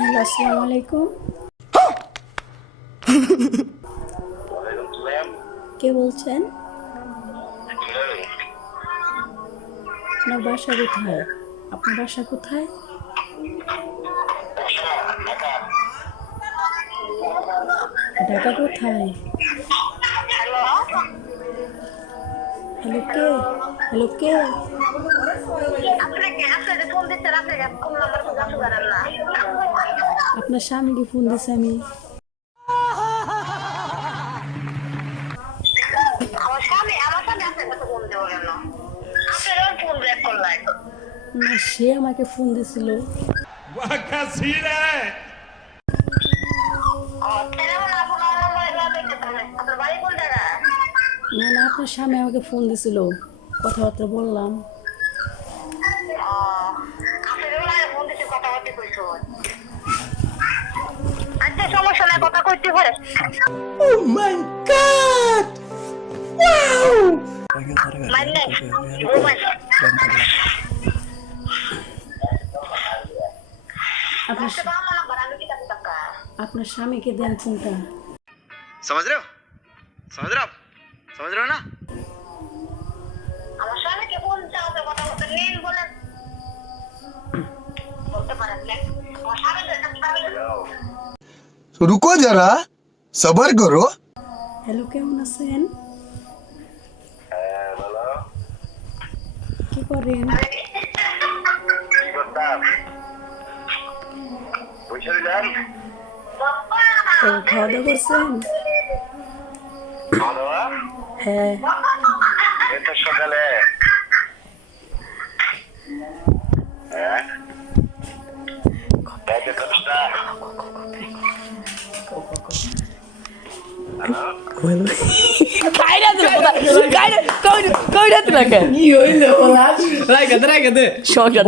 Hello, আসসালামু আলাইকুম। কে বলছেন? আপনার বাসা কোথায়? আপনার বাসা কোথায়? ঢাকা কোথায়? হ্যালো কে? হ্যালো কে? আপনার স্বামীকে ফোন দিছি আমি। না, সে আমাকে ফোন দিছিল। না না, আপনার স্বামী আমাকে ফোন দিছিল, কথাবার্তা বললাম। সমস্যা নাই, কথা কইতে হয়। Oh my god! Wow! মাইনে আপনার আপনার স্বামীকে দেন ফোনটা। समझ रहे हो? समझ रहे हो आप? समझ रहे हो ना? আমার স্বামীকে বলতে হবে, কথা বলতে নেই বলে বলতে পারেন না। আমার স্বামী रुको जरा सबर करो। হ্যালো, কেমন আছেন? কি করেন? ও, খাওয়া দাওয়া করছেন? হ্যাঁ। সকালে Kau dah tu nak kan? Try ke? Syok dah.